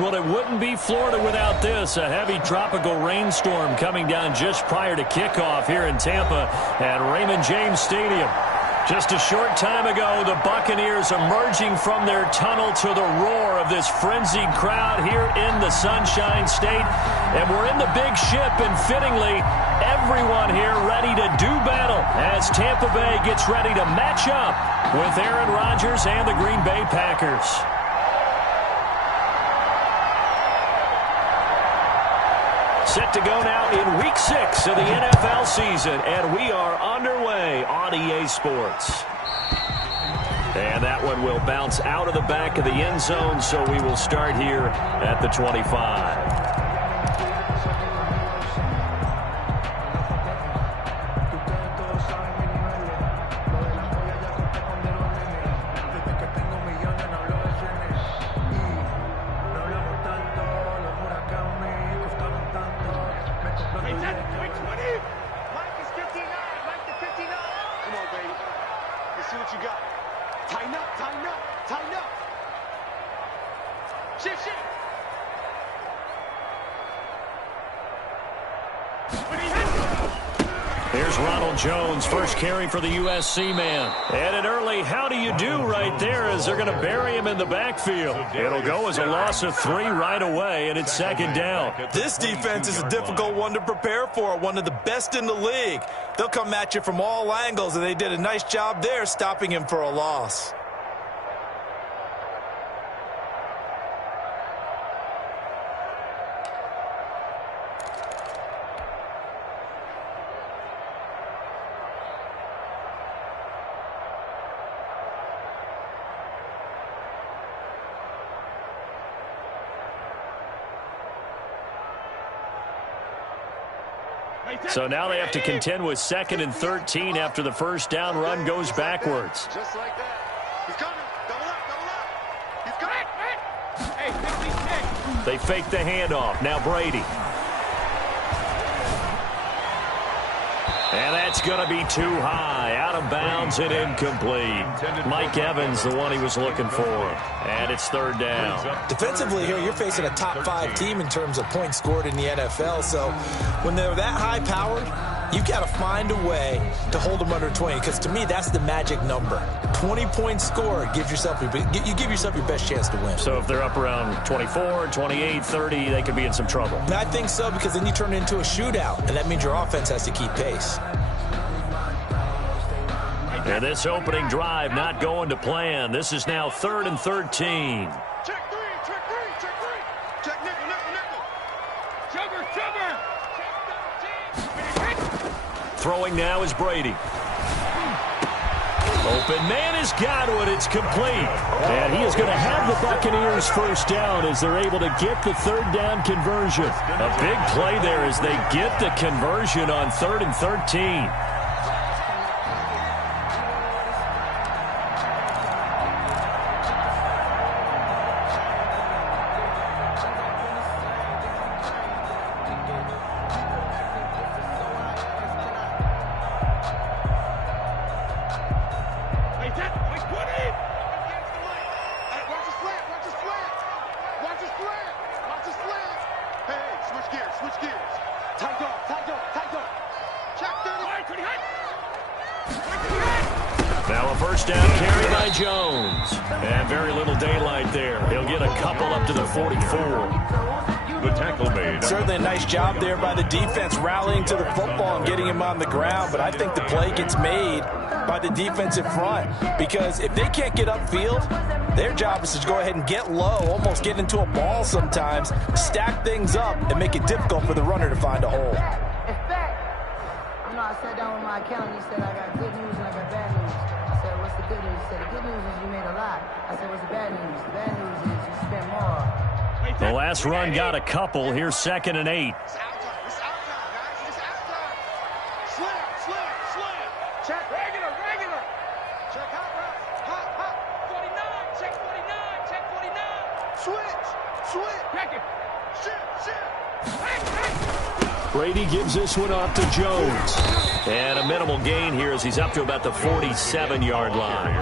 Well, it wouldn't be Florida without this. A heavy tropical rainstorm coming down just prior to kickoff here in Tampa at Raymond James Stadium. Just a short time ago, the Buccaneers emerging from their tunnel to the roar of this frenzied crowd here in the Sunshine State. And we're in the big ship, and fittingly, everyone here ready to do battle as Tampa Bay gets ready to match up with Aaron Rodgers and the Green Bay Packers. Set to go now in Week 6 of the NFL season, and we are underway on EA Sports. And that one will bounce out of the back of the end zone, so we will start here at the 25. Jones, first carry for the USC man. And an early how do you do right there as they're going to bury him in the backfield. It'll go as a loss of 3 right away, and it's second down. This defense is a difficult one to prepare for, one of the best in the league. They'll come at you from all angles, and they did a nice job there stopping him for a loss. So now they have to contend with 2nd and 13 after the first down run goes backwards. Just like that. He's coming. Double up. He's coming. Hey, they fake the handoff. Now Brady. And that's going to be too high. Out of bounds and incomplete. Mike Evans, the one he was looking for. And it's 3rd down. Defensively here, you're facing a top 5 team in terms of points scored in the NFL. So when they're that high-powered, you've got to find a way to hold them under 20. Because to me, that's the magic number. 20 points scored, you give yourself your best chance to win. So if they're up around 24, 28, 30, they could be in some trouble. And I think so, because then you turn it into a shootout, and that means your offense has to keep pace. And this opening drive not going to plan. This is now 3rd and 13. check 3, check 3, check 3. Check nickel, nickel, nickel. Jugger. Throwing now is Brady. Open man is Godwin. It's complete. And he is going to have the Buccaneers first down as they're able to get the 3rd down conversion. A big play there as they get the conversion on 3rd and 13. Now a first down carry by Jones. And very little daylight there. He'll get a couple up to the 44. The tackle made. Certainly a nice job there by the defense rallying to the football and getting him on the ground. But I think the play gets made by the defensive front. Because if they can't get upfield, their job is to go ahead and get low, almost get into a ball sometimes, stack things up, and make it difficult for the runner to find a hole. I sat down with my accountant. He said, I got good news and I got bad news. I said, what's the good news? He said, the good news is you made a lot. I said, what's the bad news? The bad news is you spent more. The last run got a couple. Here's 2nd and 8. It's out time. It's out time, guys. It's out time. Slam. Check. Regular. Check hot route. Hot. 49. Check 49. Check 49. Switch. Check it. Shit. Hey. Brady gives this one off to Jones. And a minimal gain here as he's up to about the 47-yard line.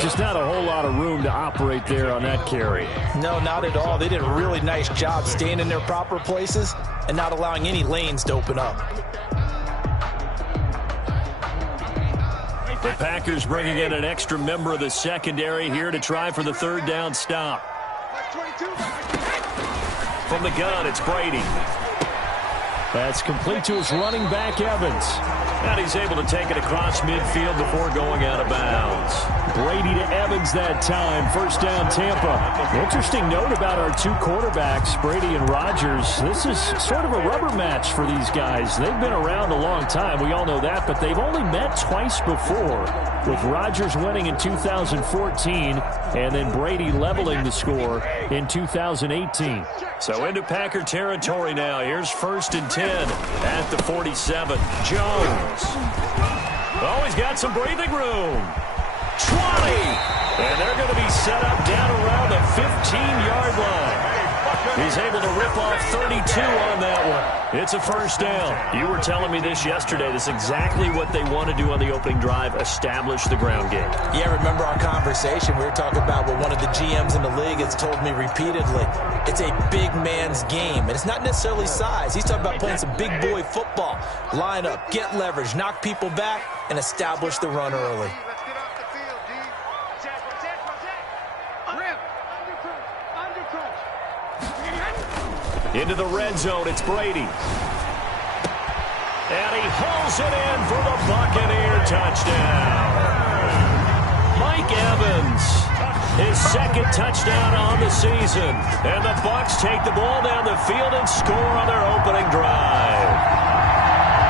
Just not a whole lot of room to operate there on that carry. No, not at all. They did a really nice job staying in their proper places and not allowing any lanes to open up. The Packers bringing in an extra member of the secondary here to try for the third down stop. From the gun, it's Brady. That's complete to his running back, Evans. And he's able to take it across midfield before going out of bounds. Brady to Evans that time. First down, Tampa. Interesting note about our two quarterbacks, Brady and Rodgers. This is sort of a rubber match for these guys. They've been around a long time. We all know that, but they've only met twice before, with Rodgers winning in 2014 and then Brady leveling the score in 2018. So into Packer territory now. Here's 1st and 10 at the 47. Jones. Oh, he's got some breathing room. 20. And they're going to be set up down around the 15-yard line. He's able to rip off 32 on that one. It's a first down. You were telling me this yesterday. This is exactly what they want to do on the opening drive, establish the ground game. Yeah, remember our conversation? We were talking about what one of the GMs in the league has told me repeatedly. It's a big man's game, and it's not necessarily size. He's talking about playing some big boy football. Line up, get leverage, knock people back, and establish the run early. Let's get off the field, D. Into the red zone, it's Brady. And he hauls it in for the Buccaneer touchdown. Mike Evans, his second touchdown on the season. And the Bucs take the ball down the field and score on their opening drive.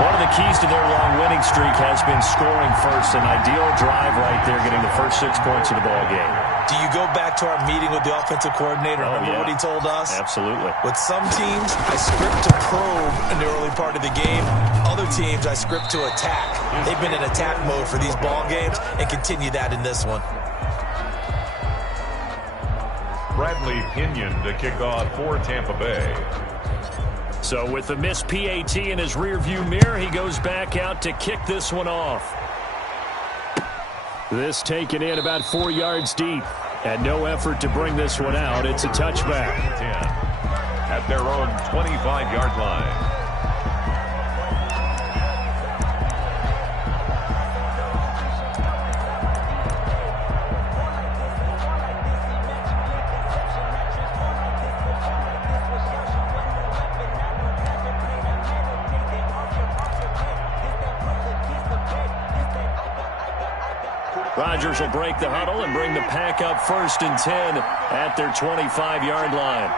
One of the keys to their long winning streak has been scoring first. An ideal drive right there, getting the first 6 points of the ball game. Do you go back to our meeting with the offensive coordinator? Remember what he told us? Absolutely. With some teams, I script to probe in the early part of the game. Other teams, I script to attack. They've been in attack mode for these ball games and continue that in this one. Bradley Pinion to kick off for Tampa Bay. So with the missed PAT in his rearview mirror, he goes back out to kick this one off. This taken in about 4 yards deep. And no effort to bring this one out. It's a touchback. 10 at their own 25-yard line. Rodgers will break the huddle and bring the Pack up 1st and 10 at their 25-yard line.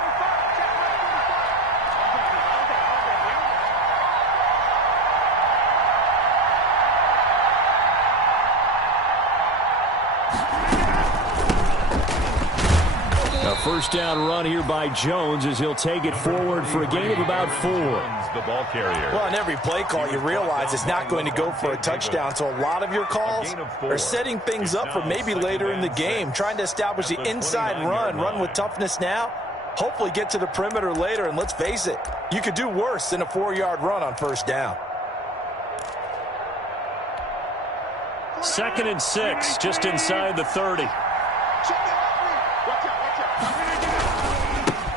A first down run here by Jones as he'll take it forward for a gain of about 4. The ball carrier. Well, on every play call, you realize it's not going to go for a touchdown. So a lot of your calls are setting things up for maybe later in the game, trying to establish the inside run with toughness now, hopefully get to the perimeter later. And let's face it, you could do worse than a 4-yard run on first down. 2nd and 6, just inside the 30.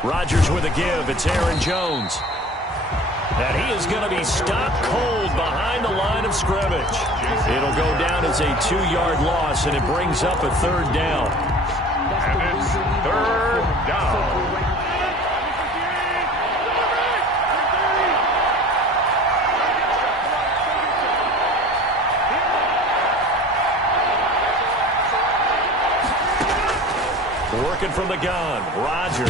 Rodgers with a give. It's Aaron Jones. And he is going to be stopped cold behind the line of scrimmage. It'll go down as a 2-yard loss, and it brings up a 3rd down. And it's 3rd down. Working from the gun, Rodgers.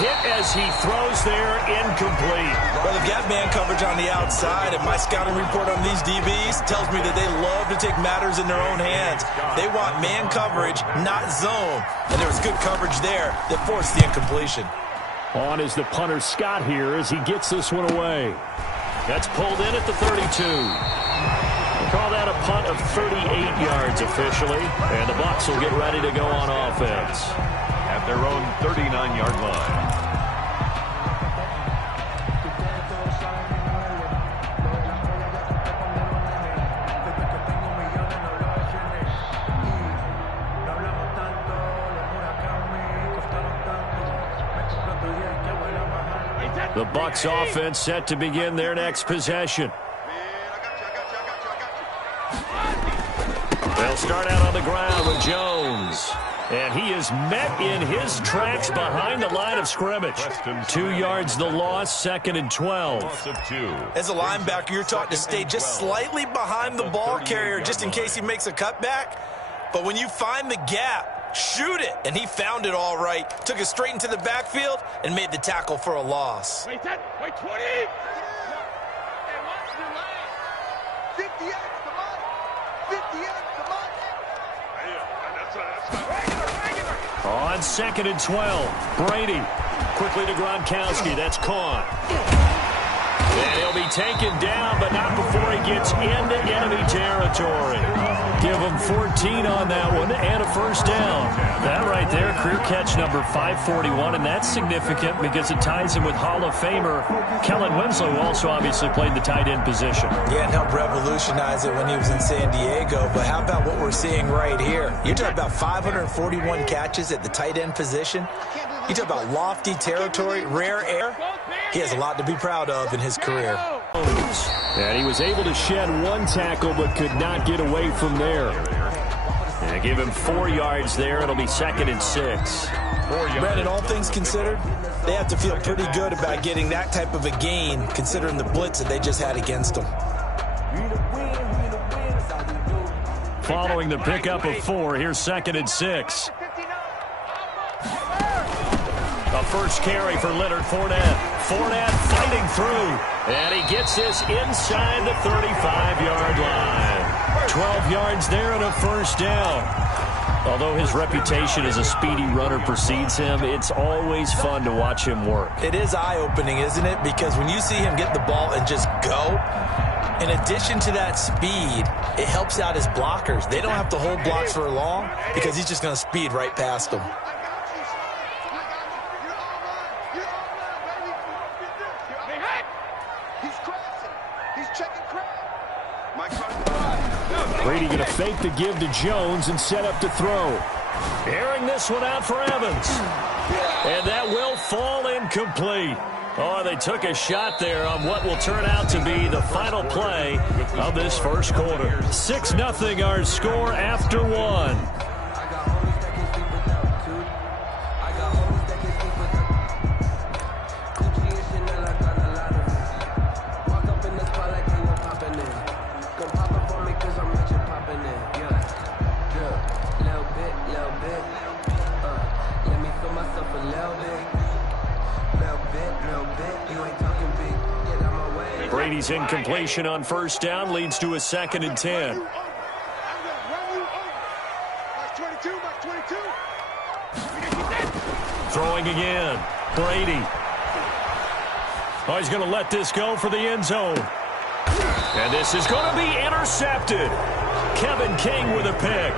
Hit as he throws there, incomplete. Well, they've got man coverage on the outside, and my scouting report on these DBs tells me that they love to take matters in their own hands. They want man coverage, not zone. And there was good coverage there that forced the incompletion. On is the punter Scott here as he gets this one away. That's pulled in at the 32. We'll call that a punt of 38 yards officially. And the Bucs will get ready to go on offense. At their own 39-yard line. The Bucs offense set to begin their next possession. They'll start out on the ground with Jones. And he is met in his tracks behind the line of scrimmage. 2 yards the loss, 2nd and 12. As a linebacker, you're taught to stay just slightly behind the ball carrier just in case he makes a cutback. But when you find the gap, shoot it. And he found it all right. Took it straight into the backfield and made the tackle for a loss. Wait 10, wait 20. And what's your line? 58, come on. 58, come on. On 2nd and 12, Brady quickly to Gronkowski. That's caught. And he'll be taken down, but not before he gets into enemy territory. Give him 14 on that one and a first down. That right there, career catch number 541, and that's significant because it ties him with Hall of Famer Kellen Winslow, who also obviously played the tight end position. Yeah, and helped revolutionize it when he was in San Diego. But how about what we're seeing right here? You're talking about 541 catches at the tight end position. You talk about lofty territory, rare air. He has a lot to be proud of in his career. And he was able to shed one tackle but could not get away from there. And give him 4 yards there. It'll be 2nd and 6. Brandon, all things considered, they have to feel pretty good about getting that type of a gain considering the blitz that they just had against them. Following the pickup of 4, here's 2nd and 6. A first carry for Leonard Fournette. Fournette fighting through. And he gets this inside the 35-yard line. 12 yards there and a first down. Although his reputation as a speedy runner precedes him, it's always fun to watch him work. It is eye-opening, isn't it? Because when you see him get the ball and just go, in addition to that speed, it helps out his blockers. They don't have to hold blocks for long because he's just going to speed right past them. Brady going to fake the give to Jones and set up to throw. Airing this one out for Evans. And that will fall incomplete. Oh, they took a shot there on what will turn out to be the final play of this first quarter. 6-0 our score after 1. Brady's incompletion on first down leads to a 2nd and 10. Throwing again. Brady. Oh, he's going to let this go for the end zone. And this is going to be intercepted. Kevin King with a pick.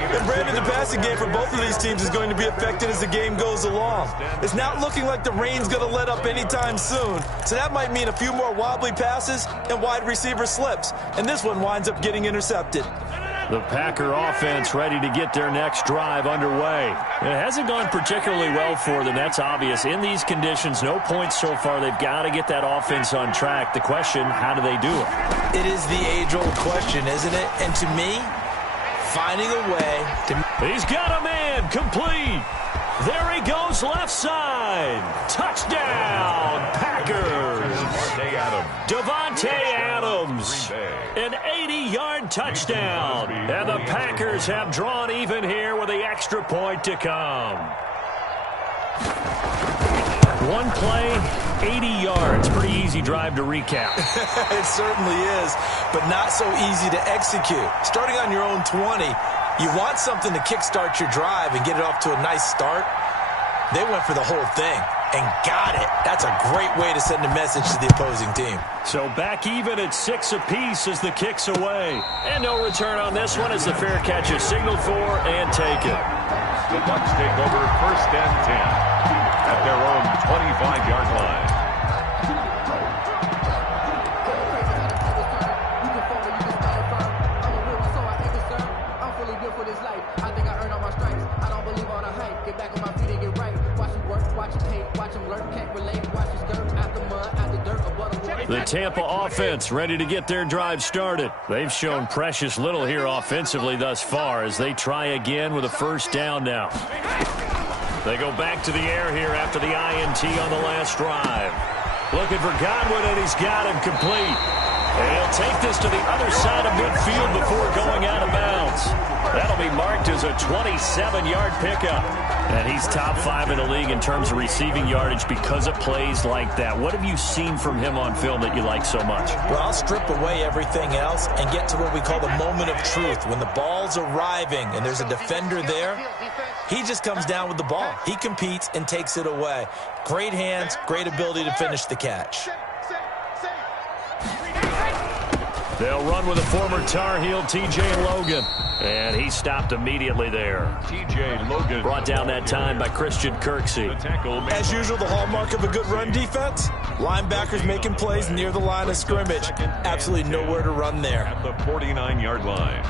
And Brandon, the passing game for both of these teams is going to be affected as the game goes along. It's not looking like the rain's going to let up anytime soon. So that might mean a few more wobbly passes and wide receiver slips. And this one winds up getting intercepted. The Packer offense ready to get their next drive underway. It hasn't gone particularly well for them. That's obvious. In these conditions, no points so far. They've got to get that offense on track. The question, how do they do it? It is the age-old question, isn't it? And to me, finding a way to... He's got a man, complete. There he goes, left side. Touchdown, Packers. Devontae Adams. An 80-yard touchdown. And the Packers have drawn even here with the extra point to come. One play, 80 yards. Pretty easy drive to recap. It certainly is, but not so easy to execute. Starting on your own 20, you want something to kickstart your drive and get it off to a nice start. They went for the whole thing and got it. That's a great way to send a message to the opposing team. So back even at 6 apiece as the kick's away. And no return on this one as the fair catch is signaled for and taken. The Bucs take over 1st and 10. At their own 25-yard line. I'm fully built for this life. I think I earned all my stripes. I don't believe all the hype. Get back on my feet and get right. Watch him work, watch him hate, watch him lurk, can't relate, watch his skirt. After The Tampa offense ready to get their drive started. They've shown precious little here offensively thus far as they try again with a first down now. They go back to the air here after the INT on the last drive. Looking for Godwin, and he's got him complete. And he'll take this to the other side of midfield before going out of bounds. That'll be marked as a 27-yard pickup. And he's top 5 in the league in terms of receiving yardage because of plays like that. What have you seen from him on film that you like so much? Well, I'll strip away everything else and get to what we call the moment of truth. When the ball's arriving and there's a defender there, he just comes down with the ball. He competes and takes it away. Great hands, great ability to finish the catch. They'll run with a former Tar Heel, T.J. Logan. And he stopped immediately there. T.J. Logan. Brought down that time by Christian Kirksey. As usual, the hallmark of a good run defense, linebackers making plays near the line of scrimmage. Absolutely nowhere to run there. At the 49-yard line.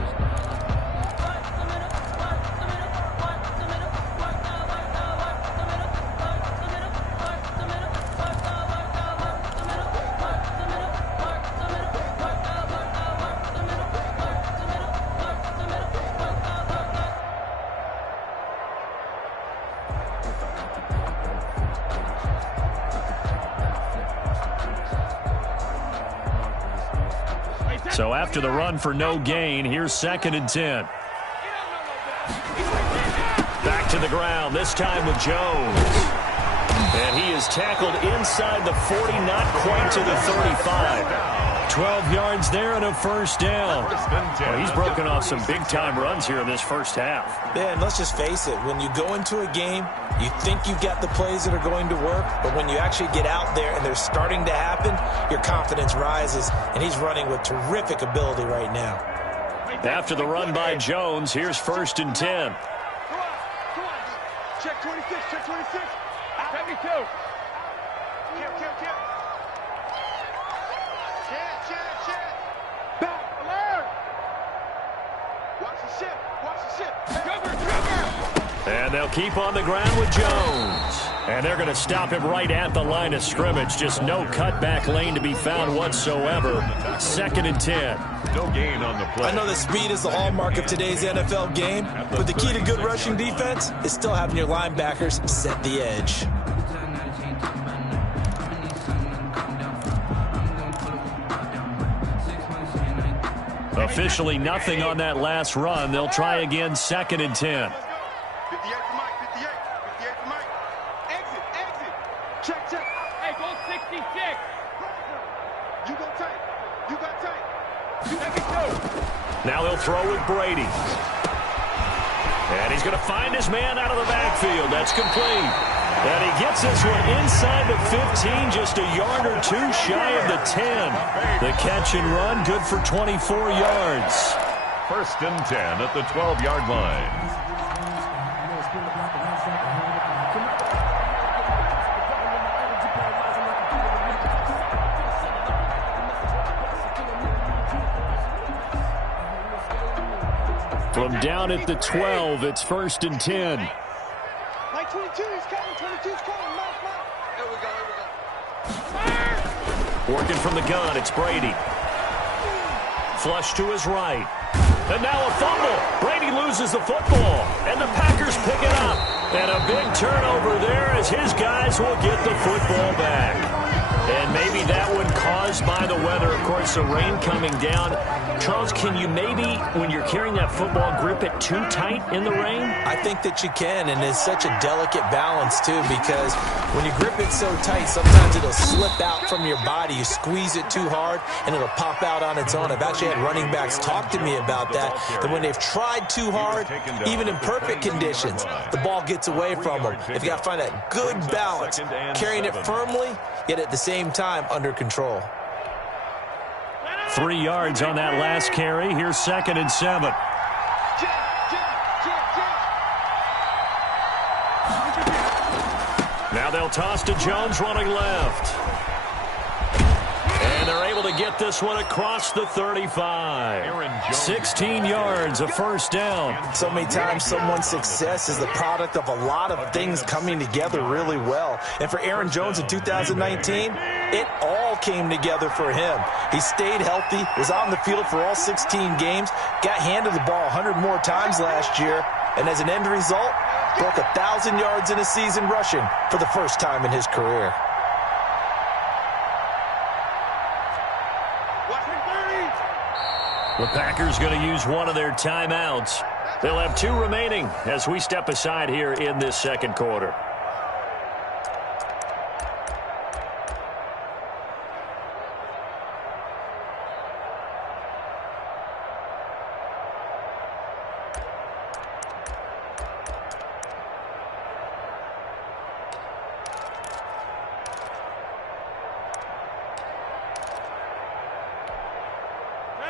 So after the run for no gain, here's 2nd and 10. Back to the ground, this time with Jones. And he is tackled inside the 40, not quite to the 35. 12 yards there and a first down. Well, he's broken off some big-time runs here in this first half. Yeah, and let's just face it. When you go into a game, you think you've got the plays that are going to work, but when you actually get out there and they're starting to happen, your confidence rises, and he's running with terrific ability right now. After the run by Jones, here's 1st and 10. Come on. Check 26, check 26. 72. Kill. Check. Back, alert. Watch the ship. Cover. And they'll keep on the ground with Jones. And they're going to stop him right at the line of scrimmage. Just no cutback lane to be found whatsoever. 2nd and 10. No gain on the play. I know that speed is the hallmark of today's NFL game, but the key to good rushing defense is still having your linebackers set the edge. Officially nothing on that last run. They'll try again, 2nd and 10. 58 for Mike, 58 for Mike. Exit. Check. Hey, go 66. You got tight. Now they'll throw with Brady. And he's going to find his man out of the backfield. That's complete. And he gets this one inside the 15, just a yard or two shy of the 10. The catch and run, good for 24 yards. 1st and 10 at the 12-yard line. From down at the 12, it's 1st and 10. Mike 22, he's coming. 22's coming. Mike. Here we go. Working from the gun, it's Brady. Flush to his right. And now a fumble. Brady loses the football. And the Packers pick it up. And a big turnover there as his guys will get the football back. And maybe that one caused by the weather. Of course, the rain coming down. Charles, can you maybe, when you're carrying that football, grip it too tight in the rain? I think that you can, and it's such a delicate balance, too, because when you grip it so tight, sometimes it'll slip out from your body. You squeeze it too hard, and it'll pop out on its own. I've actually had running backs talk to me about that when they've tried too hard, even in perfect conditions, the ball gets away from them. If you got to find that good balance, carrying it firmly, yet at the same time under control. 3 yards on that last carry. Here's 2nd and 7. Now they'll toss to Jones running left. And they're able to get this one across the 35. 16 yards, a first down. So many times someone's success is the product of a lot of things coming together really well. And for Aaron Jones in 2019, It all came together for him. He stayed healthy, was on the field for all 16 games, got handed the ball 100 more times last year, and as an end result, broke 1,000 yards in a season rushing for the first time in his career. The Packers going to use one of their timeouts. They'll have 2 remaining as we step aside here in this second quarter.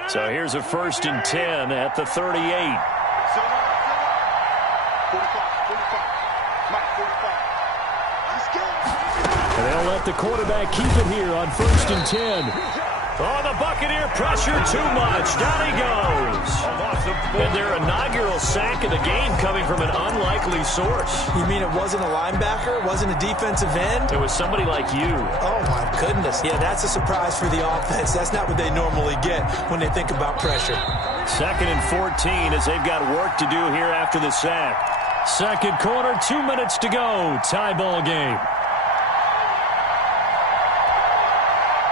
So here's a 1st and 10 at the 38. And they'll let the quarterback keep it here on 1st and 10. Oh, the Buccaneer pressure too much. Down he goes. And their inaugural sack of the game coming from an unlikely source. You mean it wasn't a linebacker? It wasn't a defensive end? It was somebody like you. Oh, my goodness. Yeah, that's a surprise for the offense. That's not what they normally get when they think about pressure. 2nd and 14 as they've got work to do here after the sack. Second quarter, 2 minutes to go. Tie ball game.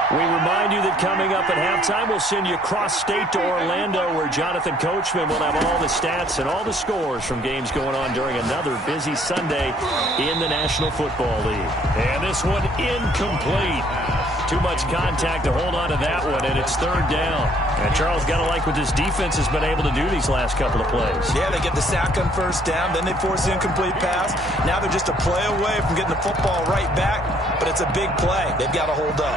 We remind you that coming up at halftime, we'll send you cross-state to Orlando, where Jonathan Coachman will have all the stats and all the scores from games going on during another busy Sunday in the National Football League. And this one incomplete. Too much contact to hold on to that one, and it's 3rd down. And Charles, got to like what this defense has been able to do these last couple of plays. Yeah, they get the sack on 1st down, then they force the incomplete pass. Now they're just a play away from getting the football right back, but it's a big play. They've got to hold up.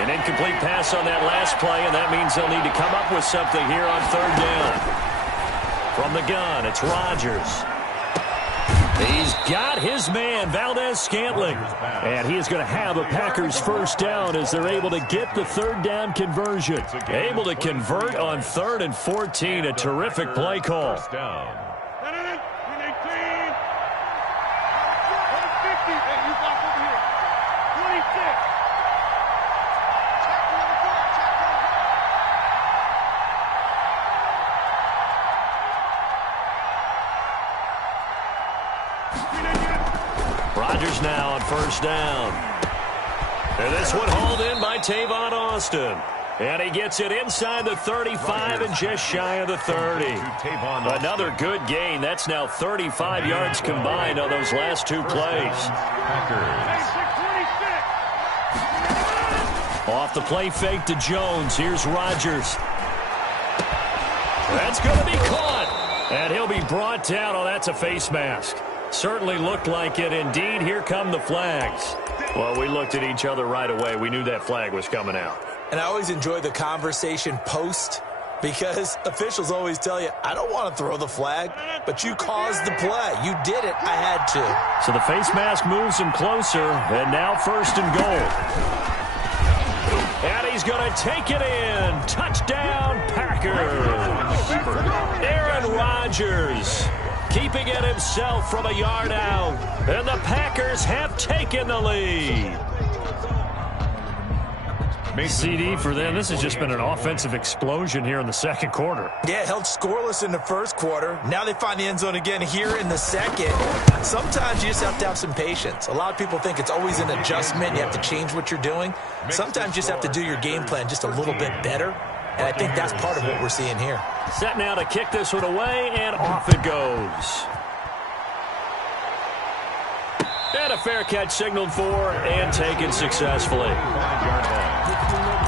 An incomplete pass on that last play, and that means they'll need to come up with something here on 3rd down. From the gun, it's Rodgers. He's got his man, Valdez-Scantling. And he is going to have a Packers 1st down as they're able to get the 3rd down conversion. Able to convert on 3rd and 14. A terrific play call. Rodgers now on 1st down. And this one hauled in by Tavon Austin. And he gets it inside the 35 and just shy of the 30. Another good gain. That's now 35 yards combined on those last 2 plays. Off the play fake to Jones. Here's Rodgers. That's going to be caught. And he'll be brought down. Oh, that's a face mask. Certainly looked like it. Indeed, here come the flags. Well, we looked at each other right away. We knew that flag was coming out. And I always enjoy the conversation post, because officials always tell you, I don't want to throw the flag, but you caused the play. You did it. I had to. So the face mask moves him closer, and now 1st and goal. And he's going to take it in. Touchdown, Packers. Aaron Rodgers keeping it himself from a yard out. And the Packers have taken the lead. CD for them. This has just been an offensive explosion here in the second quarter. Yeah, held scoreless in the 1st quarter. Now they find the end zone again here in the 2nd. Sometimes you just have to have some patience. A lot of people think it's always an adjustment. You have to change what you're doing. Sometimes you just have to do your game plan just a little bit better. And I think that's part of what we're seeing here. Set now to kick this one away, and off it goes. And a fair catch signaled for and taken successfully.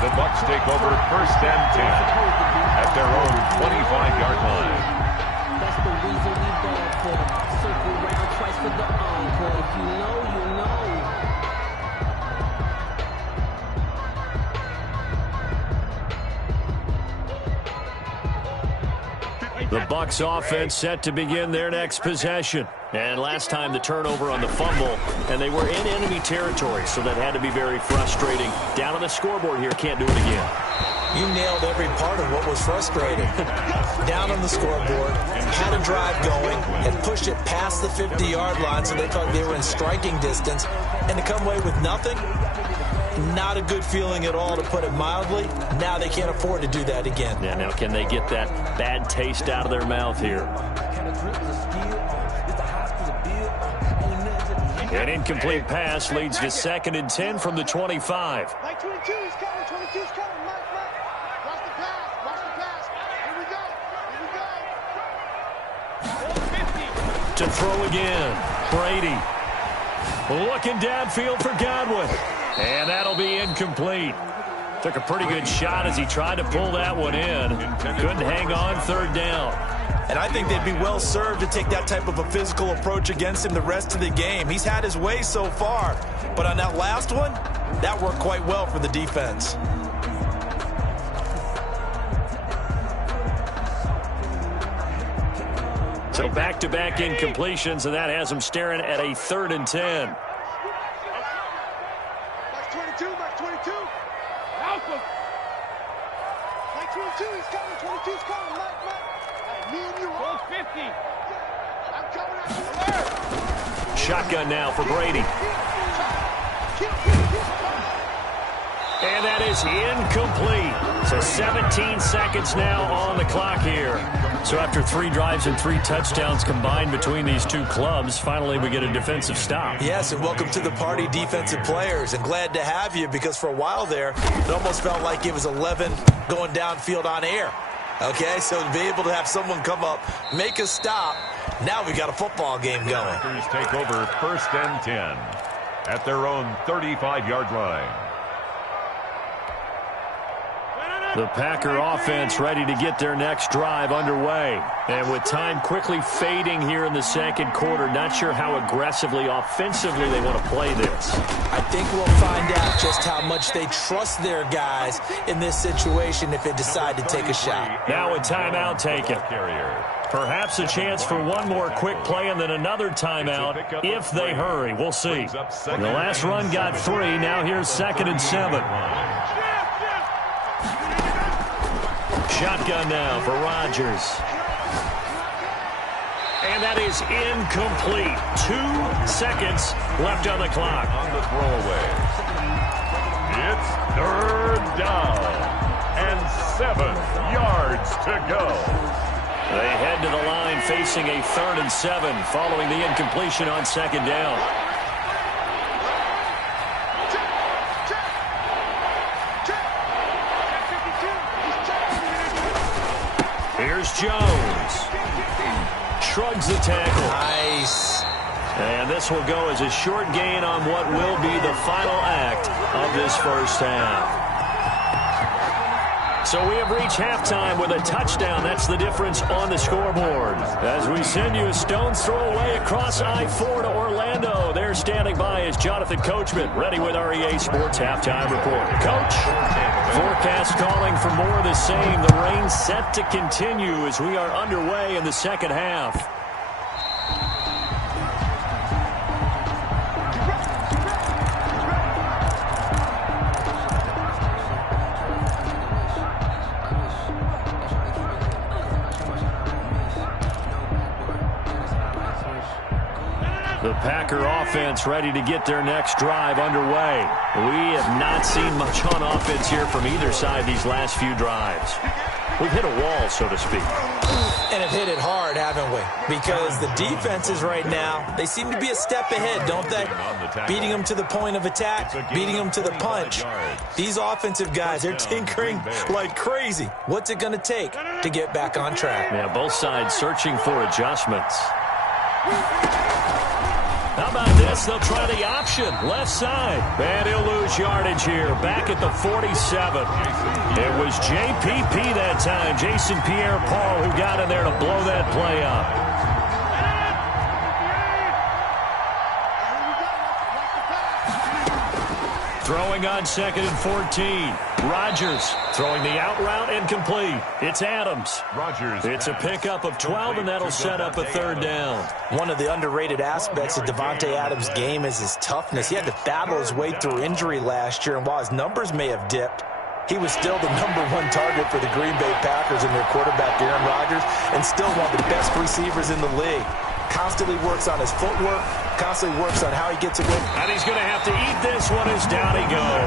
The Bucs take over 1st and 10 at their own 25-yard line. That's the reason we ball for. Circle round twice for the encore. If you know, you know. The Bucs offense set to begin their next possession. And last time the turnover on the fumble, and they were in enemy territory, so that had to be very frustrating. Down on the scoreboard here, can't do it again. You nailed every part of what was frustrating. Down on the scoreboard, had a drive going, had pushed it past the 50-yard line, so they thought they were in striking distance, and to come away with nothing, Not a good feeling at all, to put it mildly. Now they can't afford to do that again. Yeah, now can they get that bad taste out of their mouth here? An incomplete pass leads to 2nd and 10 from the 25. Like 22 is coming, 22 is coming. Mike. Watch the pass. Here we go. To throw again, Brady. Looking downfield for Godwin. And that'll be incomplete. Took a pretty good shot as he tried to pull that one in. Couldn't hang on 3rd down. And I think they'd be well served to take that type of a physical approach against him the rest of the game. He's had his way so far. But on that last one, that worked quite well for the defense. So back-to-back incompletions, and that has him staring at a 3rd and 10. Max 22. Alpha. Like 22, he's coming. 22's coming. Mike. Me and you. 50. I'm coming out to the Shotgun now for Brady. And that is incomplete. So 17 seconds now on the clock here. So after 3 drives and 3 touchdowns combined between these two clubs, finally we get a defensive stop. Yes, and welcome to the party, defensive players. And glad to have you, because for a while there, it almost felt like it was 11 going downfield on air. Okay, so to be able to have someone come up, make a stop, now we got a football game going. Packers take over 1st and 10 at their own 35-yard line. The Packer offense ready to get their next drive underway. And with time quickly fading here in the 2nd quarter, not sure how aggressively, offensively they want to play this. I think we'll find out just how much they trust their guys in this situation if they decide to take a shot. Now a timeout taken. Perhaps a chance for one more quick play and then another timeout if they hurry. We'll see. The last run got 3. Now here's 2nd and 7. Shotgun now for Rodgers. And that is incomplete. 2 seconds left on the clock. On the throwaway. It's 3rd down and 7 yards to go. They head to the line facing a 3rd and 7 following the incompletion on 2nd down. Here's Jones. Shrugs the tackle. Nice. And this will go as a short gain on what will be the final act of this 1st half. So we have reached halftime with a touchdown. That's the difference on the scoreboard. As we send you a stone's throw away across I-4 to Orlando. There standing by is Jonathan Coachman, ready with our EA Sports Halftime Report. Coach, forecast calling for more of the same. The rain set to continue as we are underway in the 2nd half. The Packer offense ready to get their next drive underway. We have not seen much on offense here from either side these last few drives. We've hit a wall, so to speak. And have hit it hard, haven't we? Because the defenses right now, they seem to be a step ahead, don't they? Beating them to the point of attack, beating them to the punch. These offensive guys, they're tinkering like crazy. What's it going to take to get back on track? Yeah, both sides searching for adjustments. How about this? They'll try the option. Left side. And he'll lose yardage here. Back at the 47. It was JPP that time. Jason Pierre-Paul who got in there to blow that play up. Throwing on 2nd and 14. Rodgers throwing the out route incomplete. It's Adams. Rodgers. It's a pickup of 12, and that'll set up a 3rd down. One of the underrated aspects of Davante Adams' game is his toughness. He had to battle his way through injury last year, and while his numbers may have dipped, he was still the #1 target for the Green Bay Packers and their quarterback, Aaron Rodgers, and still one of the best receivers in the league. constantly works on his footwork, constantly works on how he gets away. And he's going to have to eat this one as down he goes.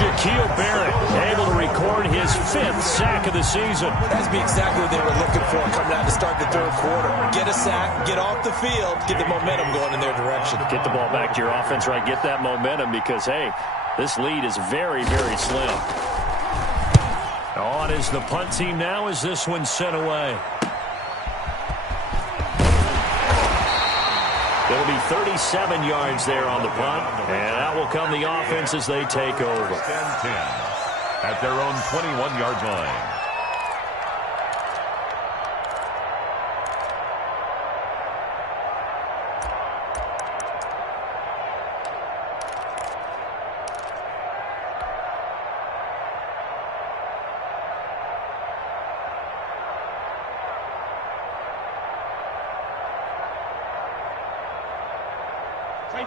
Shaquille Barrett able to record his 5th sack of the season. That's exactly what they were looking for coming out to start the third quarter. Get a sack, get off the field, get the momentum going in their direction. Get the ball back to your offense, right? Get that momentum because, hey, this lead is very, very slim. On is the punt team now as this one's sent away. It'll be 37 yards there on the punt, and out will come the offense as they take over. 10-10 at their own 21-yard line.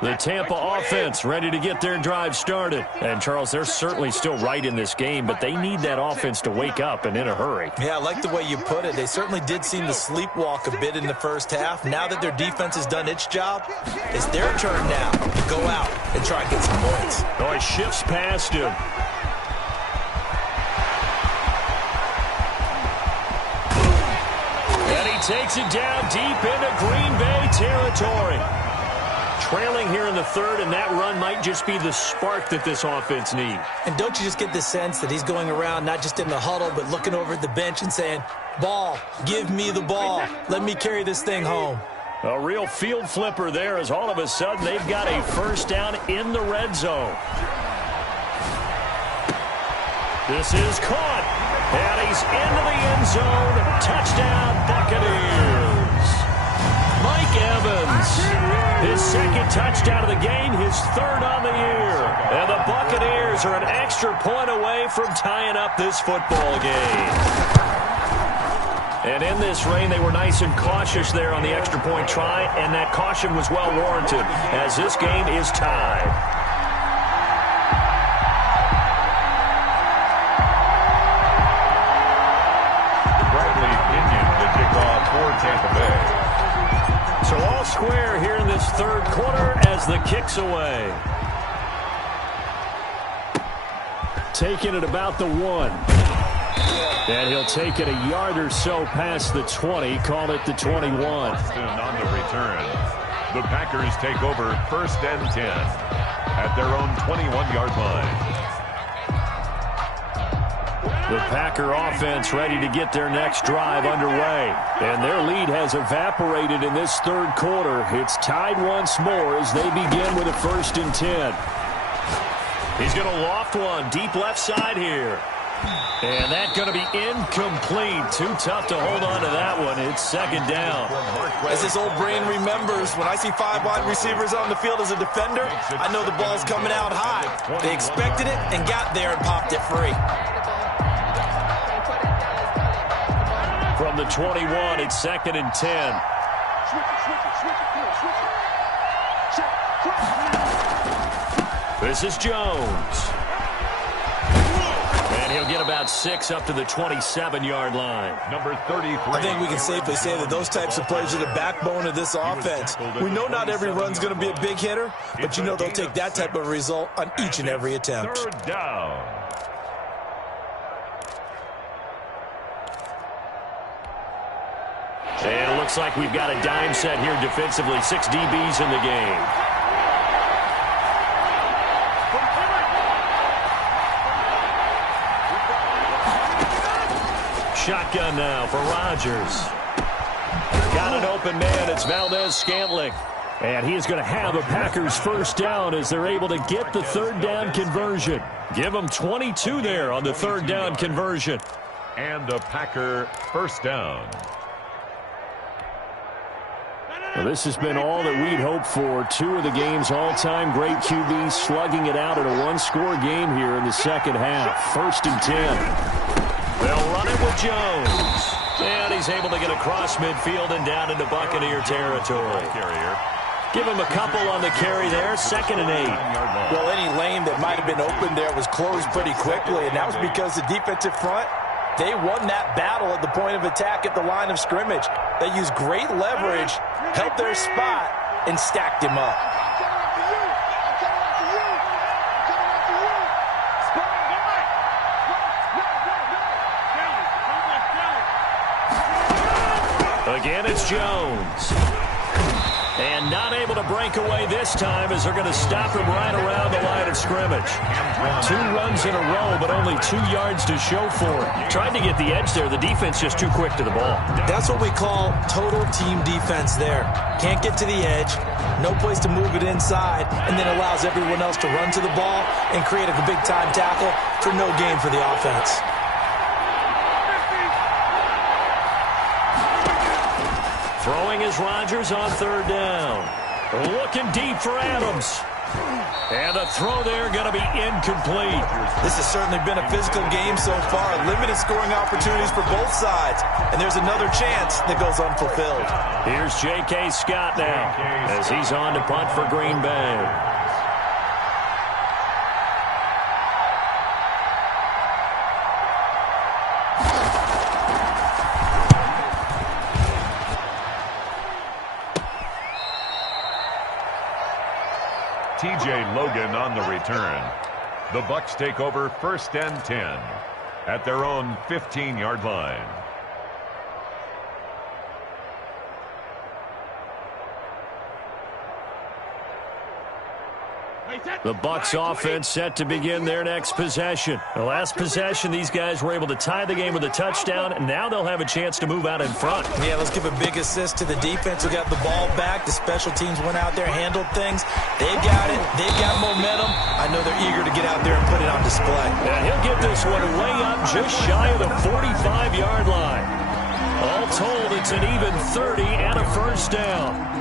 The Tampa offense ready to get their drive started. And, Charles, they're certainly still right in this game, but they need that offense to wake up and in a hurry. Yeah, I like the way you put it. They certainly did seem to sleepwalk a bit in the first half. Now that their defense has done its job, it's their turn now to go out and try and get some points. Oh, he shifts past him. And he takes it down deep into Green Bay territory. Trailing here in the third, and that run might just be the spark that this offense needs. And don't you just get the sense that he's going around not just in the huddle, but looking over at the bench and saying, ball, give me the ball. Let me carry this thing home. A real field flipper there as all of a sudden they've got a first down in the red zone. This is caught, and he's into the end zone. Touchdown, Buccaneers. Mike Evans. His second touchdown of the game, his third on the year. And the Buccaneers are an extra point away from tying up this football game. And in this rain, they were nice and cautious there on the extra point try, and that caution was well warranted as this game is tied. Bradley Pinion to kick off for Tampa Bay. So all square here in this third quarter as the kick's away. Taking it about the 1. And he'll take it a yard or so past the 20, call it the 21. On the return, the Packers take over 1st and 10 at their own 21-yard line. The Packer offense ready to get their next drive underway. And their lead has evaporated in this third quarter. It's tied once more as they begin with a 1st and 10. He's going to loft one deep left side here. And that's going to be incomplete. Too tough to hold on to that one. It's 2nd down. As this old brain remembers, when I see 5 wide receivers on the field as a defender, I know the ball's coming out high. They expected it and got there and popped it free. From the 21, it's 2nd and 10. This is Jones. And he'll get about 6 up to the 27-yard line. Number 33. I think we can safely say that those types of plays are the backbone of this offense. We know not every run's going to be a big hitter, but you know they'll take that type of result on each and every attempt. 3rd down. And it looks like we've got a dime set here defensively. 6 DBs in the game. Shotgun now for Rodgers. Got an open man. It's Valdez-Scantling. And he is going to have a Packers first down as they're able to get the 3rd down conversion. Give them 22 there on the 3rd down conversion. And a Packer first down. Well, this has been all that we'd hoped for. 2 of the game's all-time great QBs slugging it out in a one-score game here in the second half. 1st and 10. They'll run it with Jones. And he's able to get across midfield and down into Buccaneer territory. Give him a couple on the carry there. 2nd and 8. Well, any lane that might have been open there was closed pretty quickly, and that was because the defensive front, they won that battle at the point of attack at the line of scrimmage. They used great leverage, helped their spot, and stacked him up. Again, it's Jones. And not able to break away this time as they're going to stop him right around the line of scrimmage. 2 runs in a row, but only 2 yards to show for it. Tried to get the edge there. The defense just too quick to the ball. That's what we call total team defense there. Can't get to the edge, no place to move it inside, and then allows everyone else to run to the ball and create a big-time tackle for no gain for the offense. Throwing is Rodgers on 3rd down. Looking deep for Adams. And the throw there going to be incomplete. This has certainly been a physical game so far. Limited scoring opportunities for both sides. And there's another chance that goes unfulfilled. Here's J.K. Scott now as he's on to punt for Green Bay. TJ Logan on the return. The Bucs take over 1st and 10 at their own 15-yard line. The Bucs offense set to begin their next possession. The last possession, these guys were able to tie the game with a touchdown, and now they'll have a chance to move out in front. Yeah, let's give a big assist to the defense who got the ball back. The special teams went out there, handled things. They've got it. They've got momentum. I know they're eager to get out there and put it on display. And he'll get this one way up just shy of the 45-yard line. All told, it's an even 30 and a 1st down.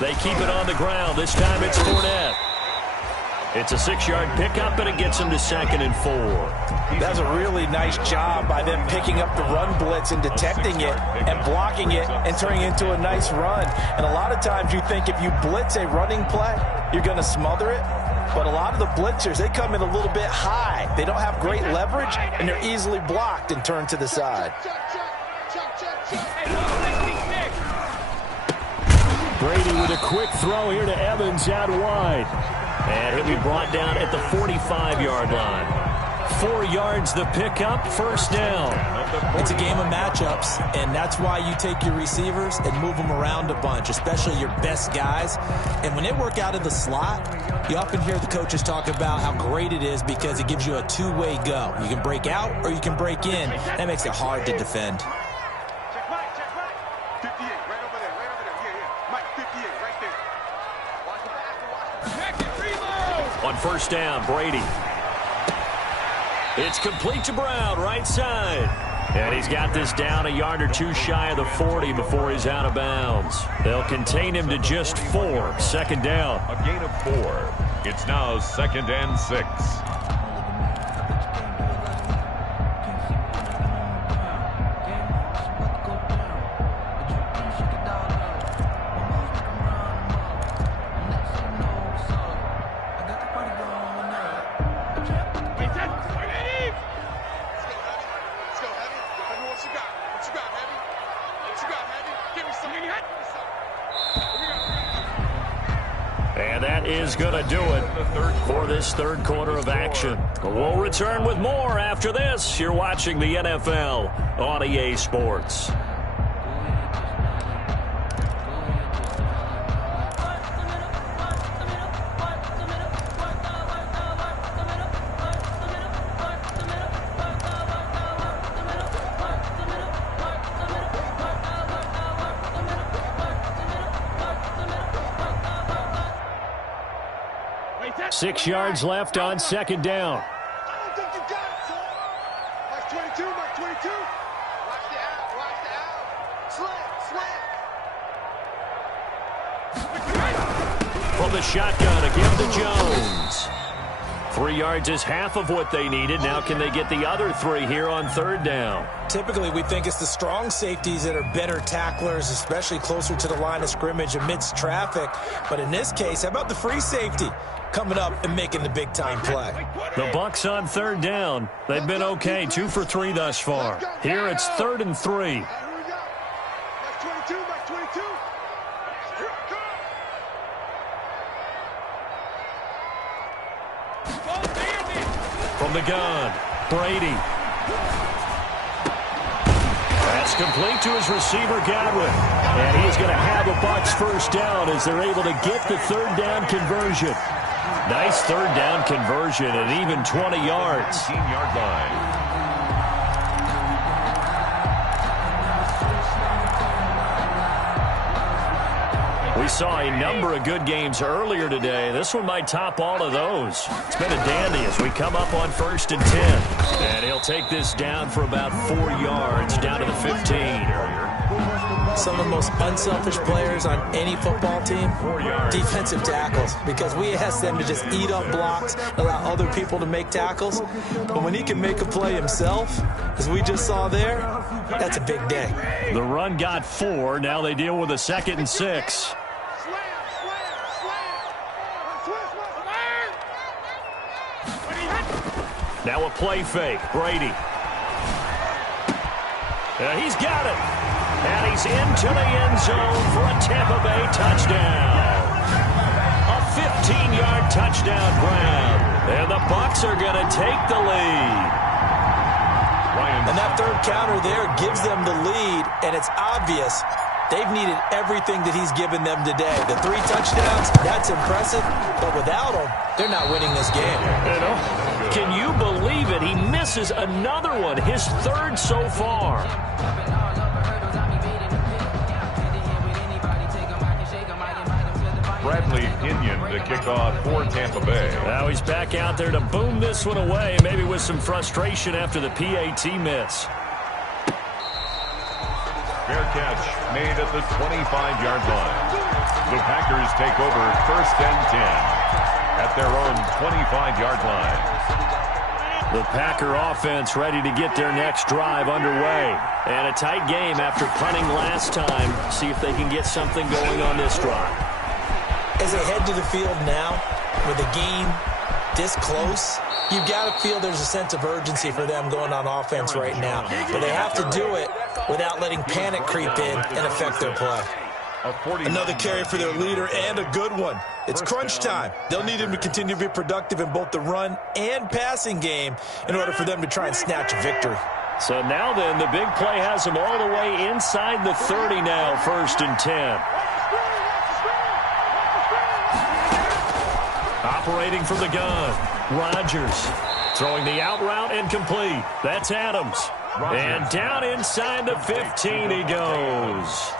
They keep it on the ground. This time it's Fournette. It's a 6-yard pickup, and it gets him to 2nd and 4. That's a really nice job by them picking up the run blitz and detecting it and blocking it and turning it into a nice run. And a lot of times you think if you blitz a running play, you're going to smother it. But a lot of the blitzers, they come in a little bit high. They don't have great leverage, and they're easily blocked and turned to the side. Brady with a quick throw here to Evans out wide. And he'll be brought down at the 45-yard line. 4 yards the pickup, 1st down. It's a game of matchups, and that's why you take your receivers and move them around a bunch, especially your best guys. And when they work out of the slot, you often hear the coaches talk about how great it is because it gives you a 2-way go. You can break out or you can break in. That makes it hard to defend. On 1st down, Brady. It's complete to Brown, right side. And he's got this down a yard or 2 shy of the 40 before he's out of bounds. They'll contain him to just 4. 2nd down. A gain of 4. It's now 2nd and 6. And that is going to do it for this 3rd quarter of action. We'll return with more after this. You're watching the NFL on EA Sports. Six yards left on 2nd down. I don't think you got it, son. Mark 22, Mark 22. Watch the out, watch the out. Slant, slant. the shotgun, a give to Jones. 3 yards is half of what they needed. Now can they get the other 3 here on 3rd down? Typically, we think it's the strong safeties that are better tacklers, especially closer to the line of scrimmage amidst traffic. But in this case, how about the free safety coming up and making the big-time play? The Bucs on 3rd down. They've been okay, 2 for 3 thus far. Here it's 3rd and 3. Here we go. Back 22, back 22. Here it comes. From the gun, Brady. That's complete to his receiver, Godwin. And he's going to have a Bucs first down as they're able to get the 3rd down conversion. Nice 3rd down conversion at even 20 yards. 15-yard line. We saw a number of good games earlier today. This one might top all of those. It's been a dandy as we come up on 1st and 10. And he'll take this down for about 4 yards, down to the 15. Some of the most unselfish players on any football team, defensive tackles, because we ask them to just eat up blocks, allow other people to make tackles. But when he can make a play himself, as we just saw there, that's a big day. The run got 4. Now they deal with a 2nd and 6. Now a play fake. Brady. He's got it. And he's into the end zone for a Tampa Bay touchdown. A 15-yard touchdown grab. And the Bucs are going to take the lead. And that 3rd counter there gives them the lead, and it's obvious they've needed everything that he's given them today. The 3 touchdowns, that's impressive, but without him, they're not winning this game. You know, can you believe it? He misses another one, his 3rd so far. Bradley Pinion to kick off for Tampa Bay. Now he's back out there to boom this one away, maybe with some frustration after the PAT miss. Fair catch made at the 25-yard line. The Packers take over 1st and 10 at their own 25-yard line. The Packer offense ready to get their next drive underway. And a tight game after punting last time. See if they can get something going on this drive. As they head to the field now, with the game this close, you've got to feel there's a sense of urgency for them going on offense right now. But they have to do it without letting panic creep in and affect their play. Another carry for their leader and a good one. It's crunch time. They'll need him to continue to be productive in both the run and passing game in order for them to try and snatch a victory. So now then, the big play has them all the way inside the 30 now, 1st and 10. Operating from the gun, Rodgers throwing the out route and complete. That's Adams. And down inside the 15 he goes.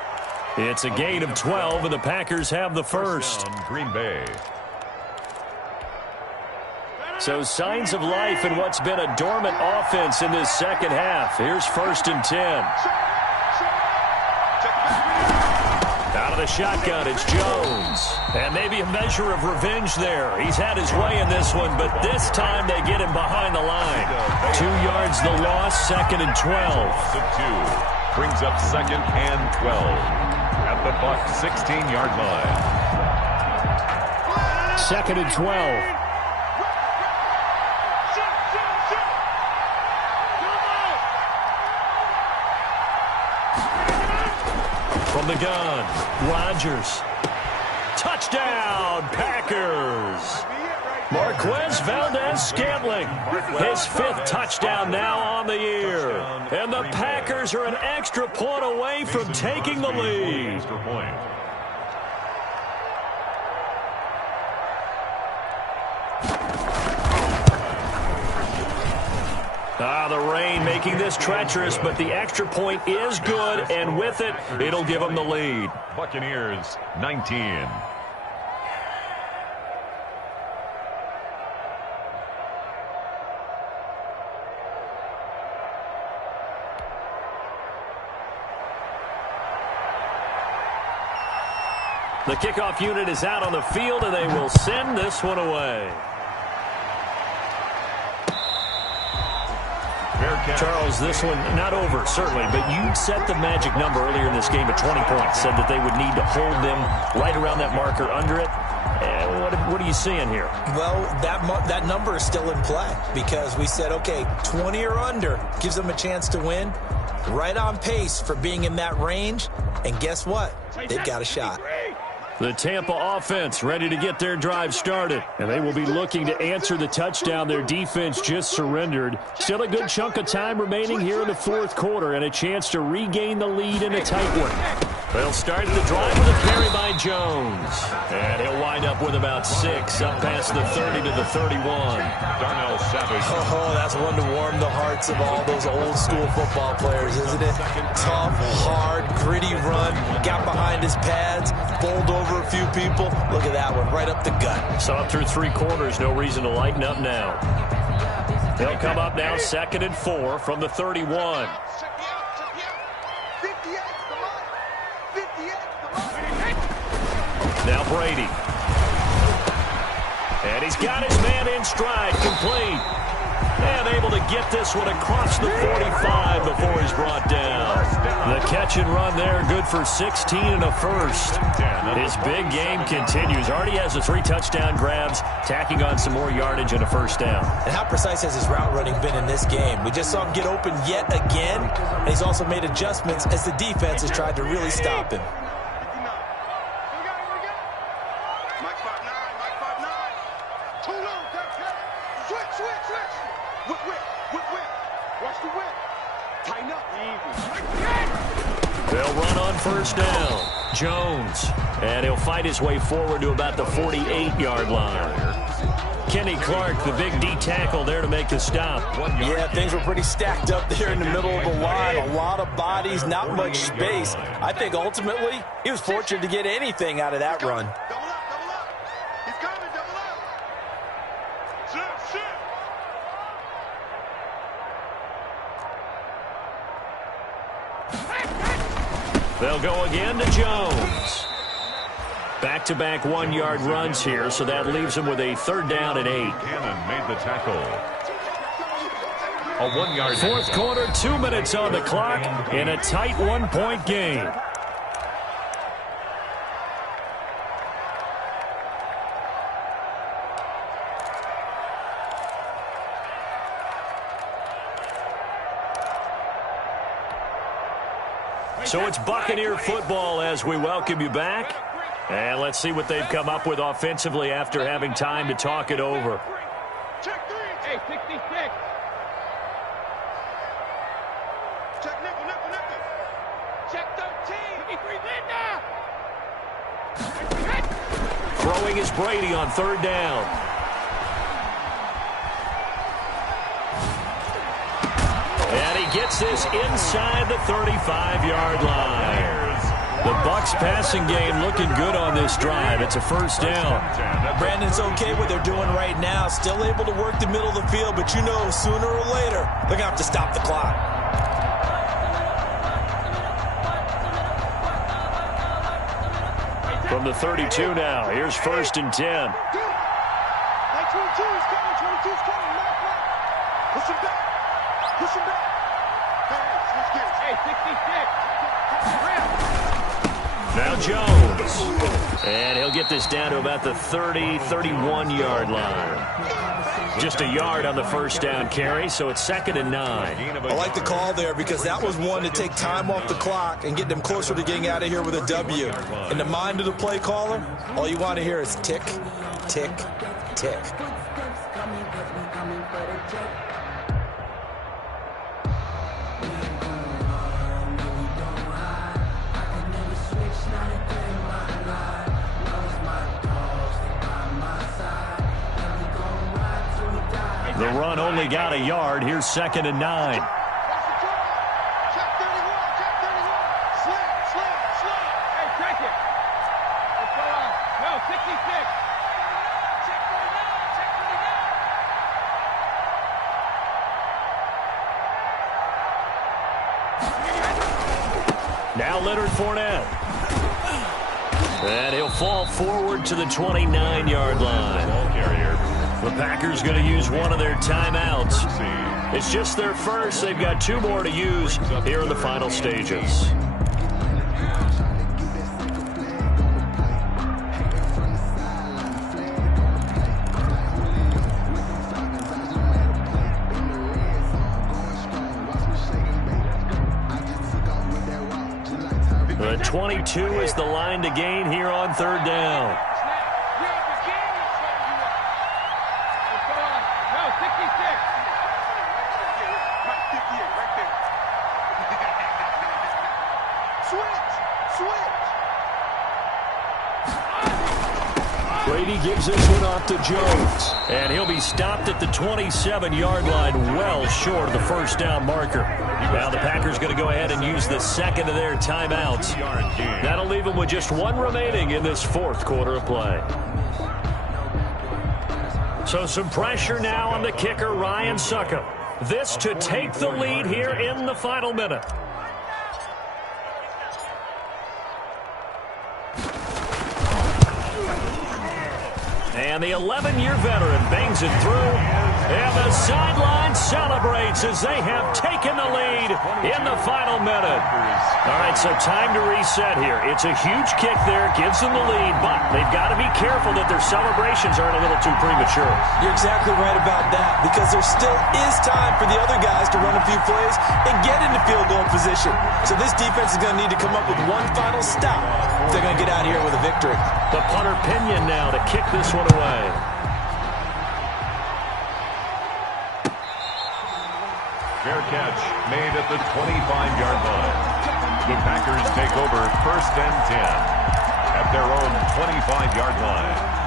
It's a gain of 12, and the Packers have the first. Green Bay. So signs of life in what's been a dormant offense in this 2nd half. Here's 1st and 10. Out of the shotgun, it's Jones. And maybe a measure of revenge there. He's had his way in this one, but this time they get him behind the line. 2 yards the loss, 2nd and 12. Loss of 2 brings up 2nd and 12 at the Bucs 16-yard line. 2nd and 12. From the gun, Rodgers. Touchdown, Packers. Marquez Valdez-Scantling, his 5th touchdown now on the year. And the Packers are an extra point away from taking the lead. The rain making this treacherous, but the extra point is good, and with it, it'll give them the lead. Buccaneers, 19. The kickoff unit is out on the field, and they will send this one away. Charles, this one not over, certainly, but you set the magic number earlier in this game at 20 points, said that they would need to hold them right around that marker under it. What are you seeing here? Well, that number is still in play because we said, okay, 20 or under gives them a chance to win. Right on pace for being in that range. And guess what? They've got a shot. The Tampa offense ready to get their drive started. And they will be looking to answer the touchdown their defense just surrendered. Still a good chunk of time remaining here in the fourth quarter and a chance to regain the lead in a tight one. They'll start the drive with a carry by Jones. And he'll wind up with about 6 up past the 30 to the 31. Darnell Savage. Oh, that's one to warm the hearts of all those old school football players, isn't it? Tough, hard, gritty run. Got behind his pads, bowled over a few people. Look at that one, right up the gut. So up through 3 quarters, no reason to lighten up now. They'll come up now 2nd and 4 from the 31. Now Brady. And he's got his man in stride, complete. And able to get this one across the 45 before he's brought down. The catch and run there, good for 16 and a first. His big game continues. Already has the 3 touchdown grabs, tacking on some more yardage and a first down. And how precise has his route running been in this game? We just saw him get open yet again. And he's also made adjustments as the defense has tried to really stop him. They'll run on first down. Jones. And he'll fight his way forward to about the 48-yard line. Kenny Clark, the big D tackle there to make the stop. Yeah, things were pretty stacked up there in the middle of the line. A lot of bodies, not much space. I think ultimately he was fortunate to get anything out of that run. Double up, double up. He's coming, double up. Sit. They'll go again to Jones. Back-to-back 1-yard runs here, so that leaves him with a 3rd down and 8. Cannon made the tackle. A 1-yard. Fourth quarter, 2 minutes on the clock in a tight 1-point game. So it's Buccaneer football as we welcome you back. And let's see what they've come up with offensively after having time to talk it over. Check 3. Hey, 66. Check nickel. Check 13. 53 Linda. Throwing is Brady on 3rd down. And he gets this inside the 35-yard line. The Bucs passing game looking good on this drive. It's a first down. Brandon's okay what they're doing right now. Still able to work the middle of the field, but you know sooner or later they're going to have to stop the clock. From the 32 now, here's 1st and 10. Like 22's coming. 22's coming. Mike. Push him back. Hey, 66. Now Jones. And he'll get this down to about the 30, 31-yard line. Just a yard on the first down carry, so it's 2nd and 9. I like the call there because that was one to take time off the clock and get them closer to getting out of here with a W. In the mind of the play caller, all you want to hear is tick, tick, tick. The run only got a yard. Here's 2nd and 9. Check 31. Slam. Hey, check it. What's going on? No, 66. Check 49. Now Leonard Fournette. And he'll fall forward to the 29-yard line. Ball carrier. The Packers going to use one of their timeouts. It's just their first. They've got 2 more to use here in the final stages. The 22 is the line to gain here on 3rd down. Brady gives this one off to Jones. And he'll be stopped at the 27-yard line, well short of the first down marker. Now the Packers going to go ahead and use the second of their timeouts. That'll leave them with just 1 remaining in this 4th quarter of play. So some pressure now on the kicker, Ryan Succop. This to take the lead here in the final minute. And the 11-year veteran bangs it through. And the sideline celebrates as they have taken the lead in the final minute. All right, so time to reset here. It's a huge kick there, gives them the lead, but they've got to be careful that their celebrations aren't a little too premature. You're exactly right about that, because there still is time for the other guys to run a few plays and get into field goal position. So this defense is going to need to come up with one final stop if they're going to get out of here with a victory. The punter Pinion now to kick this one away. Fair catch made at the 25-yard line. The Packers take over 1st and 10 at their own 25-yard line.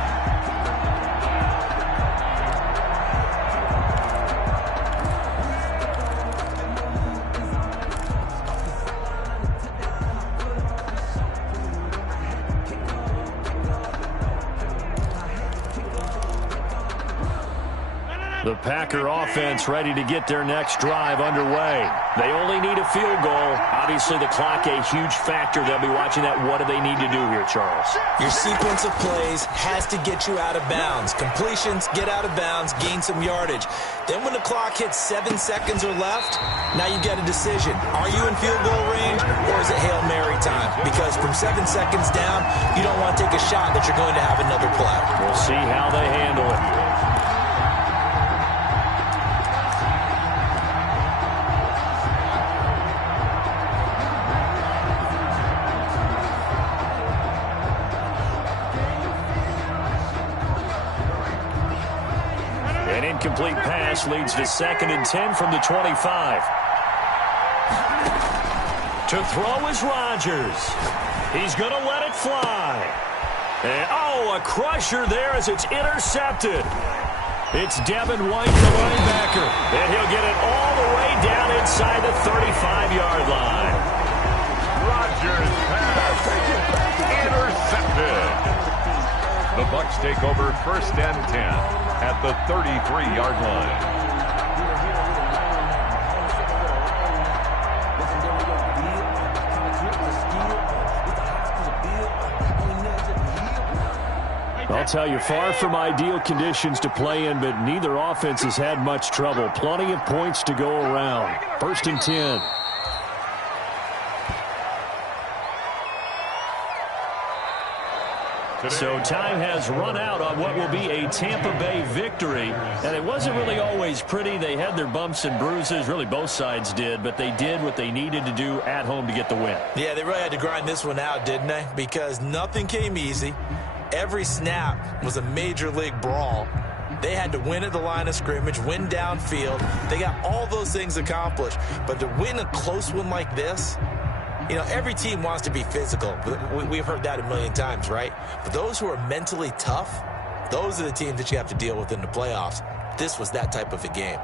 The Packer offense ready to get their next drive underway. They only need a field goal. Obviously, the clock a huge factor. They'll be watching that. What do they need to do here, Charles? Your sequence of plays has to get you out of bounds. Completions, get out of bounds, gain some yardage. Then when the clock hits 7 seconds or left, now you get a decision. Are you in field goal range, or is it Hail Mary time? Because from 7 seconds down, you don't want to take a shot that you're going to have another play. We'll see how they handle it. An incomplete pass leads to 2nd and 10 from the 25. To throw is Rodgers. He's going to let it fly. And, oh, a crusher there as it's intercepted. It's Devin White, the linebacker. And he'll get it all the way down inside the 35-yard line. Rodgers pass intercepted. The Bucs take over 1st and 10 at the 33-yard line. I'll tell you, far from ideal conditions to play in, but neither offense has had much trouble. Plenty of points to go around. 1st and 10. So time has run out on what will be a Tampa Bay victory. And it wasn't really always pretty. They had their bumps and bruises. Really, both sides did. But they did what they needed to do at home to get the win. Yeah, they really had to grind this one out, didn't they? Because nothing came easy. Every snap was a major league brawl. They had to win at the line of scrimmage, win downfield. They got all those things accomplished. But to win a close one like this, you know, every team wants to be physical. We've heard that a million times, right? But those who are mentally tough, those are the teams that you have to deal with in the playoffs. This was that type of a game.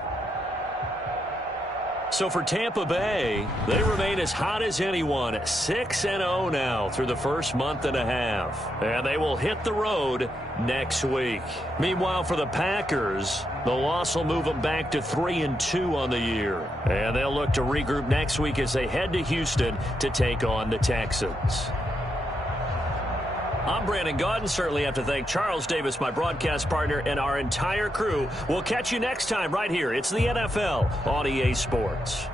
So for Tampa Bay, they remain as hot as anyone, 6-0 now through the first month and a half. And they will hit the road next week. Meanwhile, for the Packers, the loss will move them back to 3-2 on the year. And they'll look to regroup next week as they head to Houston to take on the Texans. I'm Brandon Gaudin. Certainly have to thank Charles Davis, my broadcast partner, and our entire crew. We'll catch you next time right here. It's the NFL on EA Sports.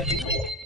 Thank you.